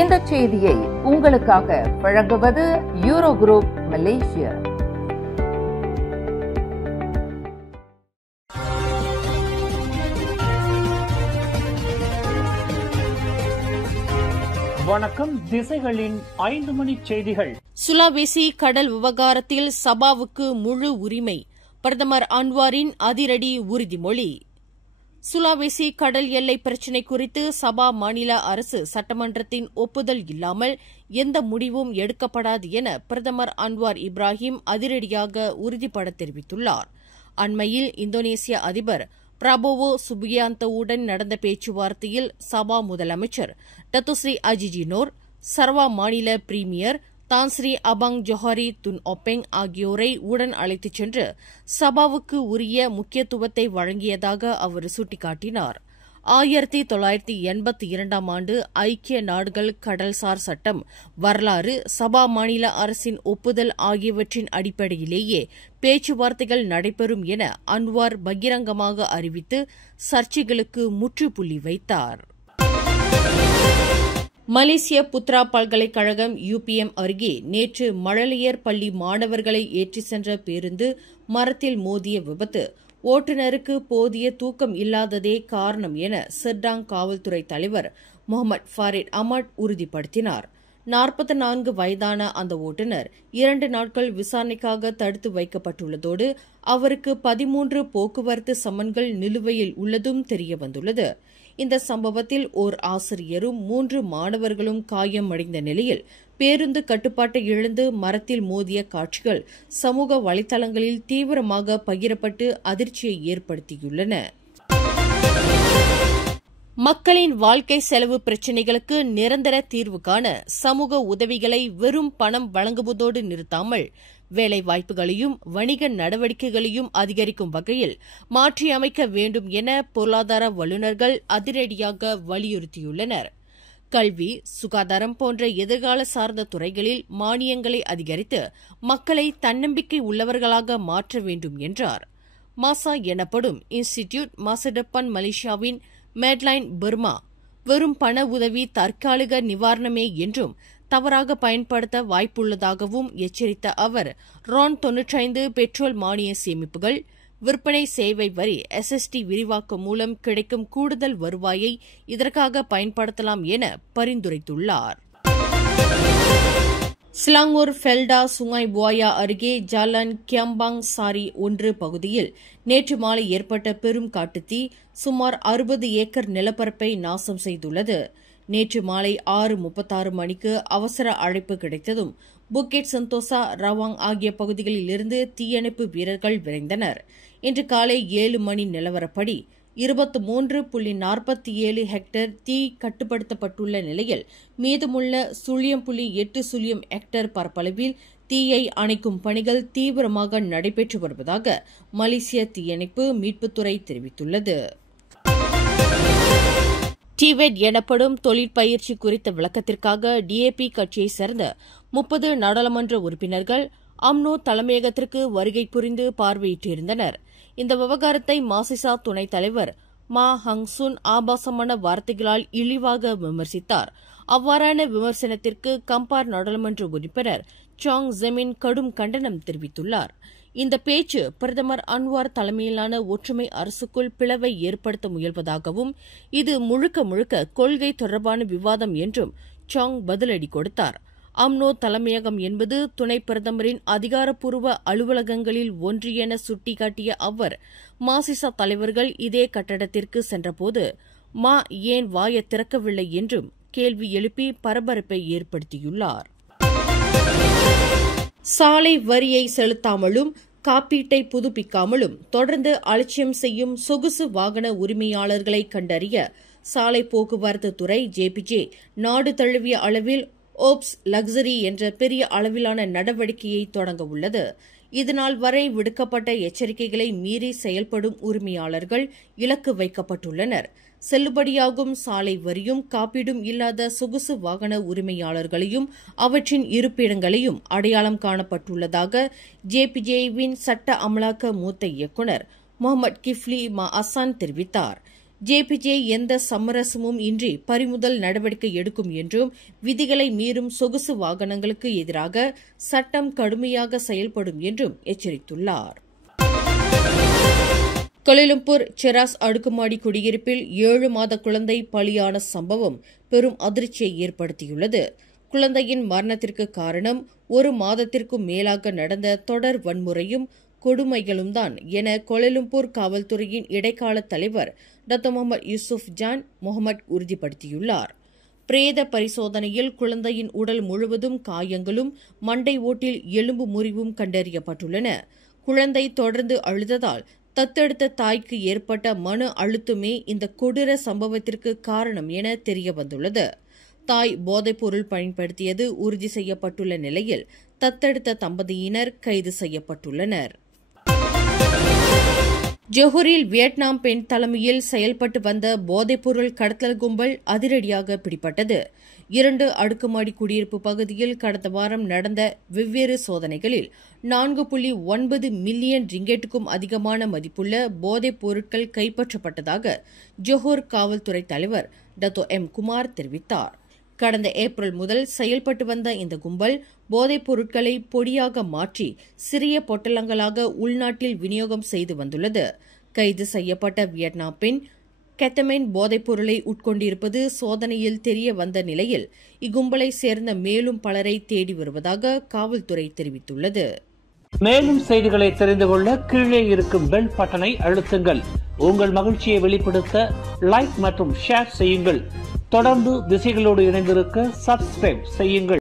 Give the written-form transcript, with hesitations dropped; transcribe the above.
இந்த செய்தியை உங்களுக்காக வழங்குவது யூரோ குரூப் மலேசியா. வணக்கம். திசைகளின் 5 மணி செய்திகள். சுலாவேசி கடல் விவகாரத்தில் சபாவுக்கு முழு உரிமை, பிரதமர் அன்வாரின் அதிரடி உறுதிமொழி. சுலாவேசி கடல் எல்லை பிரச்சினை குறித்து சபா மாநில அரசு சட்டமன்றத்தின் ஒப்புதல் இல்லாமல் எந்த முடிவும் எடுக்கப்படாது என பிரதமர் அன்வார் இப்ராஹிம் அதிரடியாக உறுதிபட தெரிவித்துள்ளார். அண்மையில் இந்தோனேசிய அதிபர் பிரபோவோ சுபியாந்தோவுடன் நடந்த பேச்சுவார்த்தையில் சபா முதலமைச்சர் டத்துஸ்ரீ அஜிஜினோர், சர்வா மாநில பிரீமியர் தான் ஸ்ரீ அபாங் ஜொஹாரி துன் ஒப்பெங் ஆகியோரை உடன் அழைத்துச் சென்று சபாவுக்கு உரிய முக்கியத்துவத்தை வழங்கியதாக அவர் சுட்டிக்காட்டினார். 1982ஆம் ஆண்டு ஐக்கிய நாடுகள் கடல்சார் சட்டம், வரலாறு, சபா மாநில அரசின் ஒப்புதல் ஆகியவற்றின் அடிப்படையிலேயே பேச்சுவார்த்தைகள் நடைபெறும் என அன்வார் பகிரங்கமாக அறிவித்து சர்ச்சைகளுக்கு முற்றுப்புள்ளி வைத்தார். மலேசிய புத்ரா பல்கலைக்கழகம் UPM அருகே நேற்று மழலையர் பள்ளி மாணவர்களை ஏற்றிச் சென்ற பேருந்து மரத்தில் மோதிய விபத்து, ஓட்டுநருக்கு போதிய தூக்கம் இல்லாததே காரணம் என சிர்டாங் காவல்துறை தலைவர் முகமது ஃபாரிட் அஹ்மத் உறுதிப்படுத்தினார். 44 வயதான அந்த ஓட்டுநர் 2 நாட்கள் விசாரணைக்காக தடுத்து வைக்கப்பட்டுள்ளதோடு அவருக்கு 13 போக்குவரத்து சம்மன்கள் நிலுவையில் உள்ளதும் தெரியவந்துள்ளது. இந்த சம்பவத்தில் ஓர் ஆசிரியரும் 3 மாணவர்களும் காயமடைந்த நிலையில் பேருந்து கட்டுப்பாட்டை இழந்து மரத்தில் மோதிய காட்சிகள் சமூக வலைதளங்களில் தீவிரமாக பகிரப்பட்டு அதிர்ச்சியை ஏற்படுத்தியுள்ளன. மக்களின் வாழ்க்கை செலவு பிரச்சினைகளுக்கு நிரந்தர தீர்வு காண சமூக உதவிகளை வெறும் பணம் வழங்குவதோடு நிறுத்தாமல் வேலைவாய்ப்புகளையும் வணிக நடவடிக்கைகளையும் அதிகரிக்கும் வகையில் மாற்றியமைக்க வேண்டும் என பொருளாதார வல்லுநர்கள் அதிரடியாக வலியுறுத்தியுள்ளனர். கல்வி, சுகாதாரம் போன்ற எதிர்கால சார்ந்த துறைகளில் மானியங்களை அதிகரித்து மக்களை தன்னம்பிக்கை உள்ளவர்களாக மாற்ற வேண்டும் என்றார். மாசா எனப்படும் இன்ஸ்டிடியூட் மாசடப்பன் மலேசியாவின் மேட்லைன் பர்மா, வெறும் பண உதவி தற்காலிக நிவாரணமே என்றும் தவறாக பயன்படுத்த வாய்ப்புள்ளதாகவும் எச்சரித்த அவர், RON 95 பெட்ரோல் மானிய சேமிப்புகள், விற்பனை சேவை வரி SST விரிவாக்கம் மூலம் கிடைக்கும் கூடுதல் வருவாயை இதற்காக பயன்படுத்தலாம் என பரிந்துரைத்துள்ளார். சிலாங்கூர் ஃபெல்டா சுங்காய் புவாயா அருகே ஜாலான் கியாம்பாங் சாரி 1 பகுதியில் நேற்று மாலை ஏற்பட்ட பெரும் காட்டுத்தீ சுமார் 60 ஏக்கர் நிலப்பரப்பை நாசம் செய்துள்ளது. நேற்று மாலை 6:36 மணிக்கு அவசர அழைப்பு கிடைத்ததும் புக்கெட் சந்தோசா, ரவாங் ஆகிய பகுதிகளில் இருந்து தீயணைப்பு வீரர்கள் விரைந்தனர். இன்று காலை 7 மணி நிலவரப்படி 23.47 ஹெக்டேர் தீ கட்டுப்படுத்தப்பட்டுள்ள நிலையில் மீதமுள்ள 0.80 ஹெக்டேர் பரப்பளவில் தீயை அணைக்கும் பணிகள் தீவிரமாக நடைபெற்று வருவதாக மலேசிய தீயணைப்பு மீட்புத்துறை தெரிவித்துள்ளது. டிவெட் எனப்படும் தொழிற்பயிற்சி குறித்த விளக்கத்திற்காக DAP கட்சியைச் சேர்ந்த 30 நாடாளுமன்ற உறுப்பினர்கள் அம்னோ தலைமையகத்திற்கு வருகை புரிந்து பார்வையிட்டிருந்தனர். இந்த விவகாரத்தை மாசிசா துணைத் தலைவர் மா ஹங்சுன் ஆபாசமான வார்த்தைகளால் இழிவாக விமர்சித்தார். அவ்வாறான விமர்சனத்திற்கு கம்பார் நாடாளுமன்ற உறுப்பினர் சாங் ஜெமின் கடும் கண்டனம் தெரிவித்துள்ளார். இந்த பேச்சு பிரதமர் அன்வார் தலைமையிலான ஒற்றுமை அரசுக்குள் பிளவை ஏற்படுத்த முயல்வதாகவும் இது முழுக்க முழுக்க கொள்கை தொடர்பான விவாதம் என்றும் சாங் பதிலடி கொடுத்தார். அம்னோ தலைமையகம் என்பது துணை பிரதமரின் அதிகாரப்பூர்வ அலுவலகங்களில் ஒன்று என சுட்டிக்காட்டிய அவர், மாசிசா தலைவர்கள் இதே கட்டடத்திற்கு சென்றபோது மா ஏன் வாயை திறக்கவில்லை என்றும் கேள்வி எழுப்பி பரபரப்பை ஏற்படுத்தியுள்ளார். சாலை வரியை செலுத்தாமலும் காப்பீட்டை புதுப்பிக்காமலும் தொடர்ந்து அலட்சியம் செய்யும் சொகுசு வாகன உரிமையாளர்களை கண்டறிய சாலை போக்குவரத்து துறை JPJ நாடு தழுவிய அளவில் ஓப்ஸ் லக்ஸரி என்ற பெரிய அளவிலான நடவடிக்கையை தொடங்க உள்ளது. இதனால் வரை விடுக்கப்பட்ட எச்சரிக்கைகளை மீறி செயல்படும் உரிமையாளர்கள் இலக்கு வைக்கப்பட்டுள்ளனர். செல்லுபடியாகும் சாலை வரியும் காப்பீடும் இல்லாத சொகுசு வாகன உரிமையாளர்களையும் அவற்றின் இருப்பிடங்களையும் அடையாளம் காணப்பட்டுள்ளதாக JPJ-வின் சட்ட அமலாக்க மூத்த இயக்குநர் முகமது கிஃப்லி மா அசான் தெரிவித்தார். ஜேபிஜே எந்த சமரசமும் இன்றி பறிமுதல் நடவடிக்கை எடுக்கும் என்றும் விதிகளை மீறும் சொகுசு வாகனங்களுக்கு எதிராக சட்டம் கடுமையாக செயல்படும் என்றும் எச்சரித்துள்ளார். கோலாலம்பூர் செராஸ் அடுக்குமாடி குடியிருப்பில் 7 மாத குழந்தை பலியான சம்பவம் பெரும் அதிர்ச்சியை ஏற்படுத்தியுள்ளது. குழந்தையின் மரணத்திற்கு காரணம் 1 மாதத்திற்கும் மேலாக நடந்த தொடர் வன்முறையும் கொடுமைகளும் தான் என கோலாலம்பூர் காவல்துறையின் இடைக்கால தலைவர் டாக்டர் முகமது யூசுப் ஜான் முகமது உறுதிப்படுத்தியுள்ளார். பிரேத பரிசோதனையில் குழந்தையின் உடல் முழுவதும் காயங்களும் மண்டை ஓட்டில் எலும்பு முறிவும் கண்டறியப்பட்டுள்ளன. குழந்தை தொடர்ந்து அழுததால் தத்தெடுத்த தாய்க்கு ஏற்பட்ட மன அழுத்தமே இந்த கொடூர சம்பவத்திற்கு காரணம் என தெரியவந்துள்ளது. தாய் போதைப்பொருள் பயன்படுத்தியது உறுதி செய்யப்பட்டுள்ள நிலையில் தத்தெடுத்த தம்பதியினர் கைது செய்யப்பட்டுள்ளனர். ஜொஹூரில் வியட்நாம் பெண் தலைமையில் செயல்பட்டு வந்த போதைப்பொருள் கடத்தல் கும்பல் அதிரடியாக பிடிபட்டது. 2 அடுக்குமாடி குடியிருப்பு பகுதியில் கடந்த வாரம் நடந்த வெவ்வேறு சோதனைகளில் 4.9 மில்லியன் ரிங்கெட்டுக்கும் அதிகமான மதிப்புள்ள போதைப் பொருட்கள் கைப்பற்றப்பட்டதாக ஜொஹூர் காவல்துறை தலைவர் டாக்டர் எம் குமார் தெரிவித்தார். கடந்த ஏப்ரல் முதல் செயல்பட்டு வந்த இந்த கும்பல் போதைப் பொருட்களை பொடியாக மாற்றி சிறிய பொட்டலங்களாக உள்நாட்டில் விநியோகம் செய்து வந்துள்ளது. கைது செய்யப்பட்ட வியட்நாம் பெண் கெத்தமைன் போதைப் பொருளை உட்கொண்டிருப்பது சோதனையில் தெரிய வந்த நிலையில் இக்கும்பலை சேர்ந்த மேலும் பலரை தேடி வருவதாக காவல்துறை தெரிவித்துள்ளது. மேலும் செய்திகளை தெரிந்து கொள்ள கீழே இருக்கும் பெல் பட்டனை அழுத்துங்கள். உங்கள் மகிழ்ச்சியை வெளிப்படுத்த லைக் மற்றும் ஷேர் செய்யுங்கள். தொடர்ந்து திசைகளோடு இணைந்திருக்க சப்ஸ்கிரைப் செய்யுங்கள்.